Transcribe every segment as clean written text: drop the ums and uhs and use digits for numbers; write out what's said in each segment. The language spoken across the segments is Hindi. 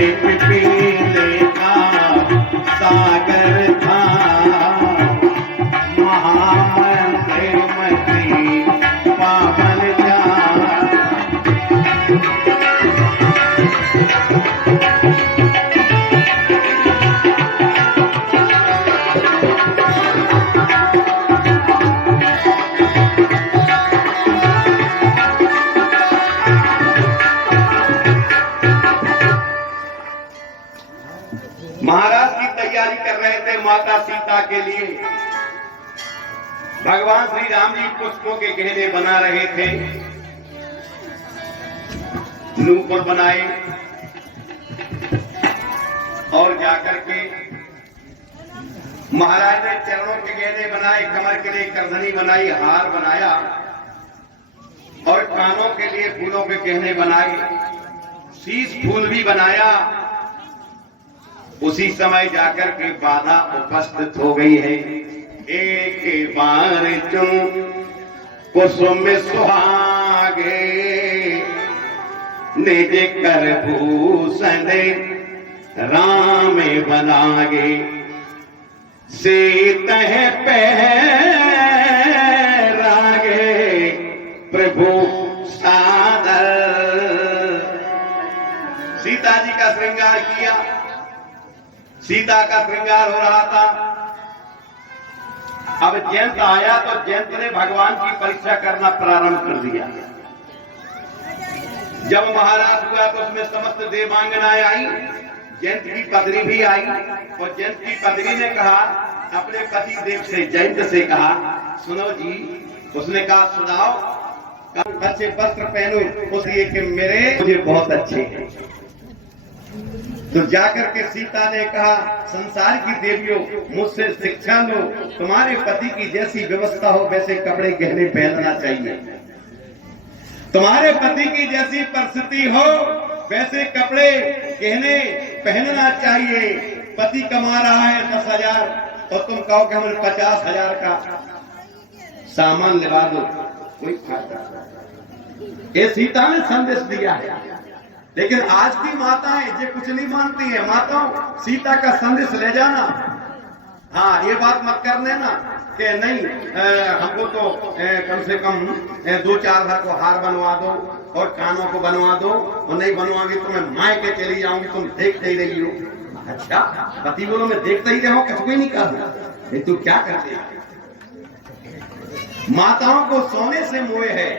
पीले का सागर था, महामंत्र मती पावन जा। महाराज की तैयारी कर रहे थे माता सीता के लिए। भगवान श्री राम जी पुष्पों के गहने बना रहे थे, नूपुर बनाए और जाकर के महाराज ने चरणों के गहने बनाए, कमर के लिए करधनी बनाई, हार बनाया और कानों के लिए फूलों के गहने बनाए, शीश फूल भी बनाया। उसी समय जाकर के बाधा उपस्थित हो गई है। एक बार चुन कुसुम सुहागे, निज कर भूषण राम बनागे, सीतह पहरागे प्रभु सादर। सीता जी का श्रृंगार किया, सीता का श्रृंगार हो रहा था। अब जयंत आया तो जयंत ने भगवान की परीक्षा करना प्रारंभ कर दिया। जब महाराज हुआ तो उसमें समस्त देवांगनाएं आई, जयंत की पत्नी भी आई और जयंत की पत्नी ने कहा अपने पति देव से, जयंत से कहा, सुनो जी। उसने कहा सुनाओ। अच्छे वस्त्र पहनो, उसलिए कि मुझे बहुत अच्छे हैं। तो जाकर के सीता ने कहा संसार की देवियों मुझसे शिक्षा लो, तुम्हारे पति की जैसी व्यवस्था हो वैसे कपड़े गहने पहनना चाहिए, तुम्हारे पति की जैसी परिस्थिति हो वैसे कपड़े गहने पहनना चाहिए। पति कमा रहा है 10,000 और तुम कहो कि हमें 50,000 का सामान लिवा दो, कोई फायदा नहीं। ये सीता ने संदेश दिया है। लेकिन आज की माताएं ये कुछ नहीं मानती हैं। माताओं, सीता का संदेश ले जाना, हाँ ये बात मत कर लेना कि नहीं हमको तो कम से कम 2-4 भर को हार बनवा दो और कानों को बनवा दो, और नहीं बनवाओगी तो मैं मायके चली जाऊंगी, तुम देखते ही रही हो। अच्छा, पति बोलो मैं देखते ही रहो, कुछ कोई नहीं कर, तू क्या करते। माताओं को सोने से मोह है।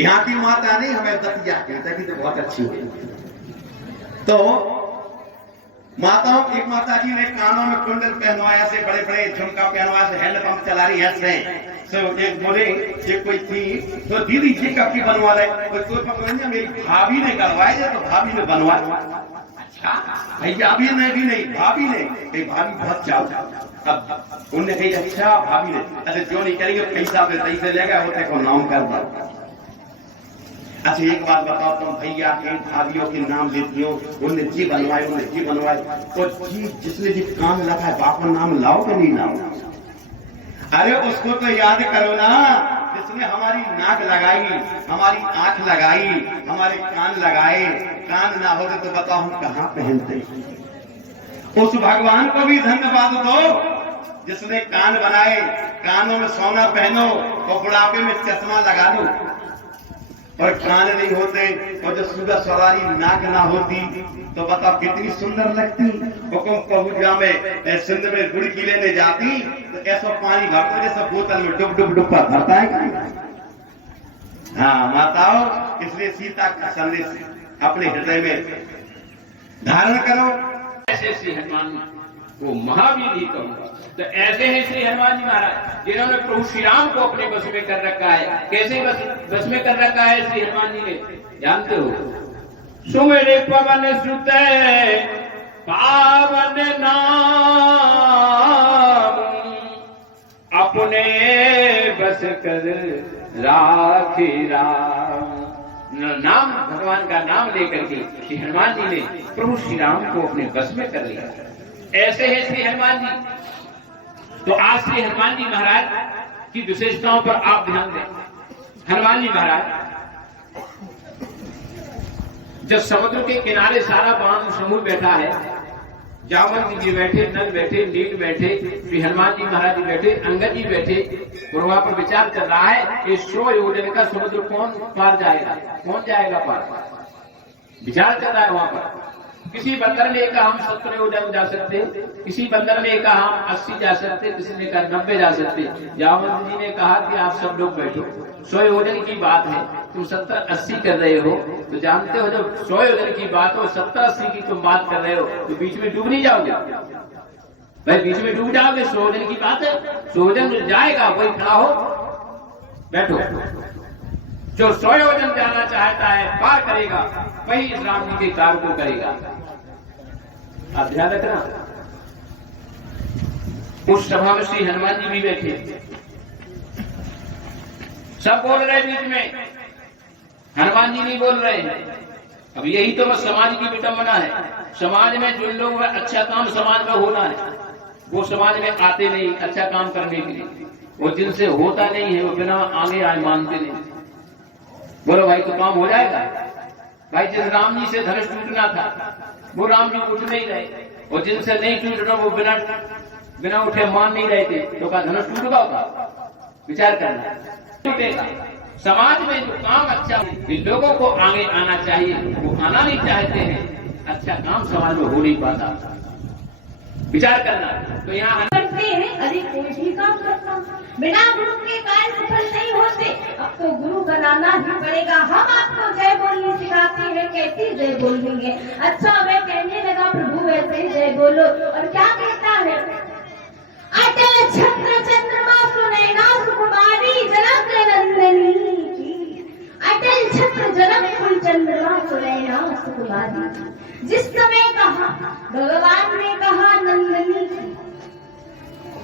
यहाँ की माता नहीं, हमें दतिया कहता कि तो बहुत अच्छी है। तो माताओं, एक माता जी ने कानों में कुंडल पहनवाया से, बड़े बड़े झुमका पहनवाया से, हैंड पंप चला रही है। तो एक बोले ये कोई थी तो दीदी जी कब की बनवा रहे, कोई पकड़ मेरी भाभी ने करवाया तो भाभी ने बनवाया। अच्छा भैया अभी ने भी नहीं, भाभी ने, भाभी बहुत चाव। अब उनने कही अच्छा भाभी ने, अरे जो नहीं करेंगे पैसा पे सही से लेगा, होते को नाम कर दो। अच्छा एक बात बताओ, तुम भैया के भाभियों के नाम लेती हो, उन्होंने जी बनवाए, उन्होंने जी बनवाए, तो जी जिसने जी काम लगा है बाप का नाम लाओ कि नहीं लाओ? अरे उसको तो याद करो ना जिसने हमारी नाक लगाई, हमारी आंख लगाई, हमारे कान लगाए। कान ना होते तो बताओ हम कहाँ पहनते। उस भगवान को भी धन्यवाद दो जिसने कान बनाए। कानों में सोना पहनो और बुढ़ापे में चश्मा लगा लो, और कान नहीं होते और जो सुबह सवारी नाक ना होती तो बताओ कितनी सुंदर लगती। हुकुम पहुंचा में सिंध में गुड़ की लेने जाती तो ऐसा पानी भरता जैसे बोतल में डुब डुब डुब कर भरता है। हाँ माताओं, इसलिए सीता का संदेश अपने हृदय में धारण करो। ऐसे श्री हनुमान को महावीर ही कहूंगा। तो ऐसे हैं श्री हनुमान जी महाराज जिन्होंने प्रभु श्री राम को अपने बस में कर रखा है। कैसे बस में कर रखा है श्री हनुमान जी ने, जानते हो? सुमेरे पवन सुत पावन नाम, अपने बस कर राखी राम। नाम, भगवान का नाम लेकर के श्री हनुमान जी ने प्रभु श्री राम को अपने बस में कर लिया। ऐसे है श्री हनुमान जी। तो आज श्री हनुमान जी महाराज की विशेषताओं पर आप ध्यान दें। हनुमान जी महाराज जब समुद्र के किनारे सारा बाण समूह बैठा है, जामवंत जी बैठे, नल बैठे, नील बैठे, श्री हनुमान जी महाराज जी बैठे, अंगद जी बैठे, और वहां पर विचार चल रहा है कि 100 योजन का समुद्र कौन पार जाएगा, कौन जाएगा पार। विचार चल रहा है वहां पर। किसी बंदर ने कहा हम 70 योजन जा सकते, किसी बंदर ने कहा हम 80 जा सकते, किसी ने कहा 90 जा सकते। जामवंत जी ने कहा कि आप सब लोग बैठो, 100 योजन की बात है, तुम 70-80 कर रहे हो, तो जानते हो जब 100 योजन की बात हो, 70-80 की तुम बात कर रहे हो, तो बीच में डूब नहीं जाओगे भाई, बीच में डूब जाओगे। 100 योजन की बात है, 100 योजन जाएगा वही खड़ा हो, बैठो। जो 100 योजन जाना चाहता है, पार करेगा, वही इस राम जी के कार्य को करेगा। आप ध्यान रखना। उस सभा में श्री हनुमान जी भी बैठे, सब बोल रहे बीच में, हनुमान जी नहीं बोल रहे हैं। अब यही तो बस समाज की विडंबना है। समाज में जो लोग अच्छा काम समाज में होना है, वो समाज में आते नहीं अच्छा काम करने के लिए, वो जिनसे होता नहीं है वो बिना आगे आए मानते नहीं। बोलो भाई तो काम हो जाएगा भाई। जिस राम जी से धनुष टूटना था वो राम जी उठ नहीं रहे, और जिनसे नहीं टूटना वो बिना उठे मान नहीं रहे थे, तो क्या धनुष टूट गया? विचार करना टूटेगा। समाज में जो काम अच्छा जिन लोगों को आगे आना चाहिए वो आना नहीं चाहते हैं, अच्छा काम समाज में हो नहीं पाता। विचार करना। तो यहाँ करते हैं, अरे कोई भी काम करना, बिना गुरु के कार्य सफल नहीं होते। अब तो गुरु बनाना ही पड़ेगा। हम आपको जय बोलनी सिखाते हैं, कैसी जय बोलेंगे? अच्छा मैं कहने लगा प्रभु ऐसे जय बोलो, और क्या कहता है? अटल छत्र चंद्रमा सुनैना सुकुमारी जनक नंदनी की। अटल छत्र जनक कुल चंद्रमा सुनैना सुकुमारी। जिस समय कहा भगवान ने कहा नंदनी की,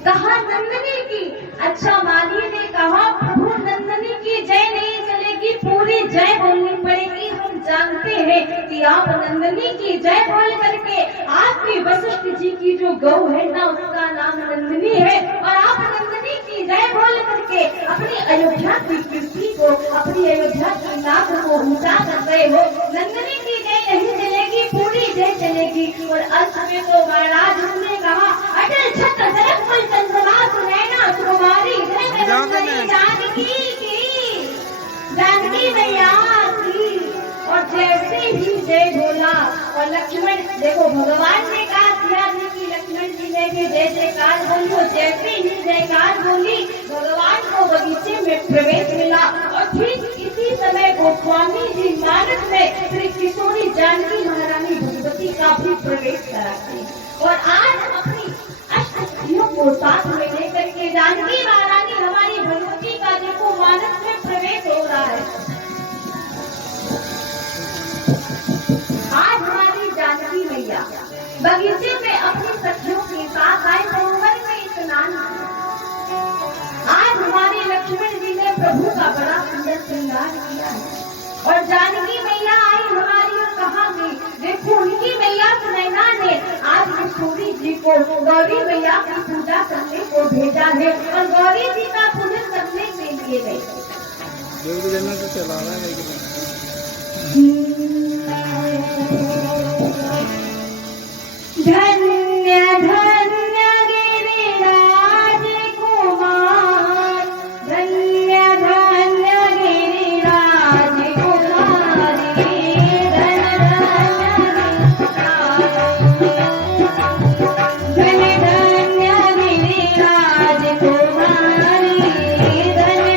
कहा नंदनी की। अच्छा माली ने कहा प्रभु नंदनी की जय नहीं चलेगी, पूरी जय बोलनी पड़ेगी। हम जानते हैं कि आप नंदनी की जय बोल करके आपकी वशिष्ठ जी की जो गौ है ना, उसका नाम नंदनी है, और आप नंदनी की जय बोल करके अपनी अयोध्या की कीर्ति को, अपनी अयोध्या की नाम को ऊंचा कर रहे हो। नंदनी की जय नहीं चलेगी, पूरी जय चलेगी। और अंत में तो महाराज ने कहा अटल छत्र जनक कुल चंद्रमा सुनैना सुकुमारी जानकी की, जानकी मैया की। और जैसे ही जय बोला, और लक्ष्मण देखो भगवान ने कहा सिया जी की, लक्ष्मण जी ने भी जय जयकार बोली, और जैसे ही जयकार बोली भगवान को बगीचे में प्रवेश मिला। और ठीक इसी समय गोस्वामी जी मानस में श्री किशोरी जानकी महारानी भगवती का भी प्रवेश कराते हैं। और आज अपनी अष्टसिद्धियों को साथ में लेकर के जानकी महारानी हमारी भगवती का देखो मानस में प्रवेश हो रहा है। आज हमारी जानकी मैया बगीचे में अपनी सखियों के साथ आए, सरोवर में स्नान। आज हमारे लक्ष्मण जी ने प्रभु का बड़ा सुंदर श्रृंगार किया है, और जानकी मैया आई हमारी और कहा गई। देखो उनकी मैया सुनैना ने आज किशोरी जी को गौरी मैया की पूजा करने को भेजा है, और गौरी जी का पूजन करने के लिए गए। धन्य धन्य गिरिराज कुमार, धन्य धन्य गिरिराज कुमारी, धन्य धन्य गिरिराज कुमारी, धन्य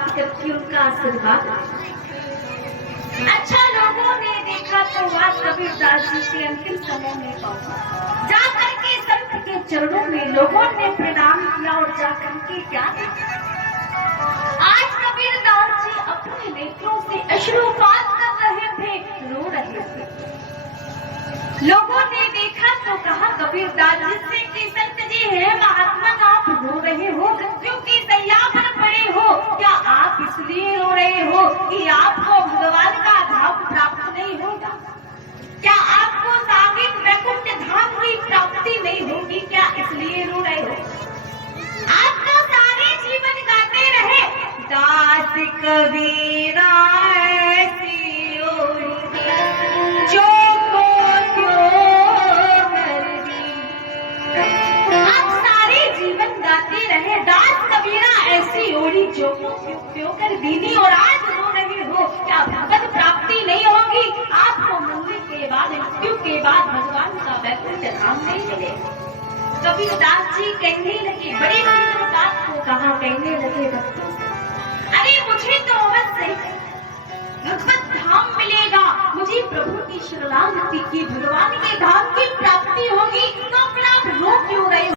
प्राप्त करके उनका आशीर्वाद। अच्छा, लोगों ने देखा तो आज कबीरदास जी के अंतिम समय में पहुंचा। जाकर के संत के चरणों में लोगों ने प्रणाम किया और जाकर के क्या देखा? आज कबीरदास जी अपने नेत्रों से अश्रुपात कर रहे थे, रो रहे थे। लोगों ने देखा तो कहा कबीरदास जी से कि संत जी है महात्मा, आप रो रहे हो, क्योंकि सैया पर पड़े हो, क्या आप इसलिए रो रहे हो कि आपको भगवान का धाम प्राप्त नहीं होगा? क्या आपको सागित वैकुंठ धाम की प्राप्ति नहीं होगी? क्या इसलिए रो रहे हो? आप तो सारे जीवन गाते रहे, दास कबीरा ऐसी ओढ़ी जो को त्यों कर दी। आप सारे जीवन गाते रहे, दास कबीरा ऐसी ओढ़ी जो को त्यों कर दीनी, और आज रो रहे हो क्या भगवत प्राप्ति नहीं होगी? आपको मरने के बाद, मृत्यु के बाद भगवान का वैकुंठ धाम नहीं मिलेगा। कबीरदास जी कहने लगे, बड़े सुंदर बात को कहा, कहने लगे भक्तों से, अरे मुझे तो अवश्य भगवत धाम मिलेगा, मुझे प्रभु की शरणागति की, भगवान के धाम